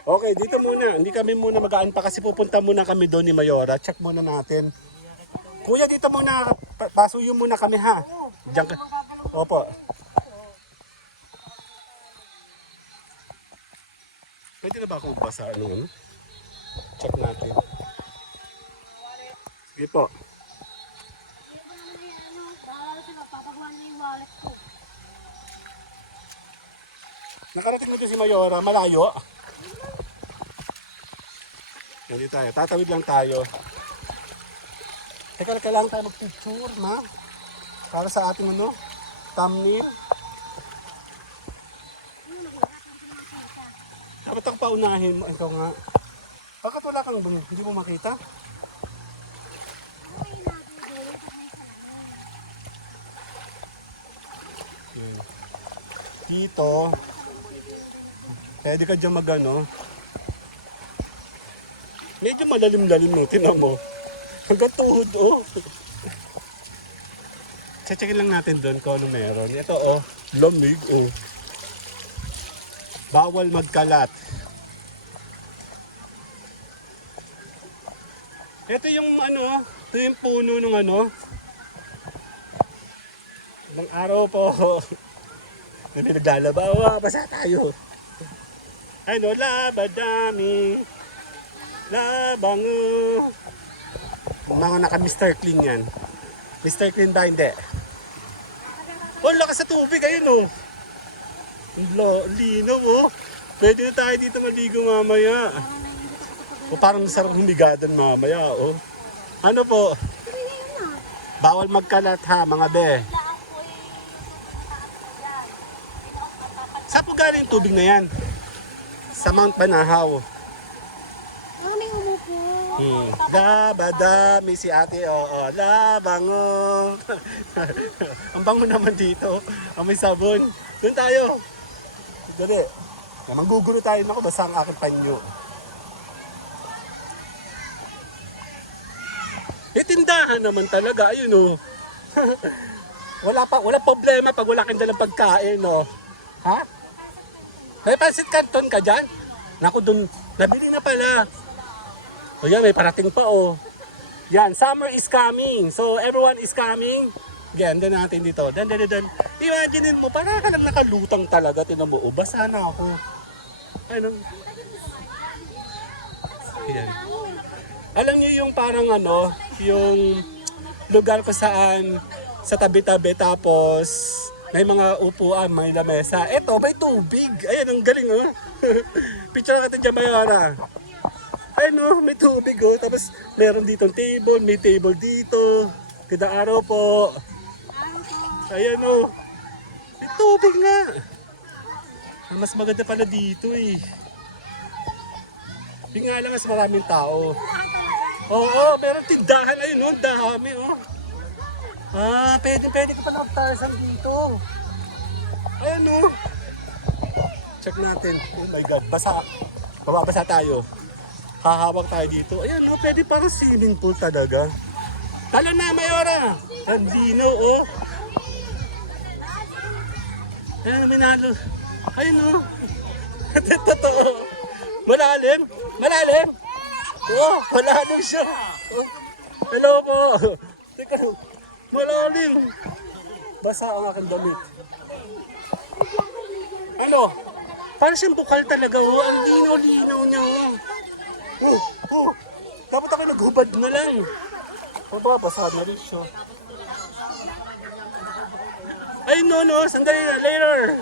Okay, dito muna. Hindi kami muna magaan pa kasi pupunta muna kami doon ni Mayora. Check muna natin. Kuya, dito muna. Pasuyo muna kami ha. Diyan ka. Opo. Pwede na ba akong basa? Ano? Check natin. Sige po. Nakarating na dyan si Mayora. Malayo. Hindi tayo. Tatawid lang tayo. Teka, kailangan tayo mag-picture, ma. Para sa ating ano, thumbnail. Dapat ang paunahin mo. Ikaw nga. Bakit wala kang hindi mo makita? Okay. Dito. Pwede ka dyan mag-ano. Medyo malalim-lalim mo. Tinan mo. Hanggang tuhod, oh. Checkin lang natin doon kung ano meron. Ito, oh. Lamig, oh. Bawal magkalat. Ito yung ano, ito yung puno ng ano. Ng araw po. Hindi naglalabawa. Basa tayo. Ano, labadami. Labango. Mga naka Mr. Clean yan. Mr. Clean ba? Hindi. Oh, lakas sa tubig. Ayun, oh. Linaw, oh. Pwede na tayo dito maligo mamaya. O parang sarap humigadan mamaya, oh. Ano po? Bawal magkalat ha, mga be. Saan po galing yung tubig na yan? Sa Mount Banahaw. Maraming umupo. Labadami si ate, oo. Labango. Ang bango naman dito. Amoy sabon. Doon tayo. Dali. Manggugulo tayo. Naku, basta ang aking panyo. Tindahan naman talaga. Ayun, oh. Wala problema pag wala kang dalang pagkain, oh. Ha? May pansit canton ka dyan? Naku, dun. Nabili na pala. O yan, may parating pa, oh. Yan, summer is coming. So, everyone is coming. Yan, dan natin dito. Dan. Imagine mo, parang ka lang nakalutang talaga. Tinan mo, oh, basa na ako. Ano? Yan. Alam niyo yung parang ano, yung lugar ko saan sa tabi-tabi tapos may mga upuan, may lamesa. Eto, may tubig. Ayan, ang galing, oh. Picture ka dyan, Mayora. Ayun, oh, may tubig, oh. Tapos meron dito table, may table dito. Tidang araw po. Ayan, oh. May tubig nga. Mas maganda pala dito, eh. Yung nga lang mas maraming tao. Oo, meron tindahan. Ayun, oh, dami, oh. Ah, pwede ka pala mag-tarsan dito. Ayun, oh. Check natin. Oh my God, basa. Bababasa tayo. Hahawak tayo dito. Ayun, oh, pwede parang swimming pool talaga. Tala na, Mayora. Andino, oh. Ayun, minalo. Ayun, oh. Totoo. Malalim. Oh, malalim siya. Oh. Hello po. Teka, malalim. Basa ang aking damit. Ano? Parang siyang bukal talaga, oh. Ang linaw niya, oh. Dapat ako naghubad na lang. Mababasa na rin siya. Ay, no. Sandali na. Later.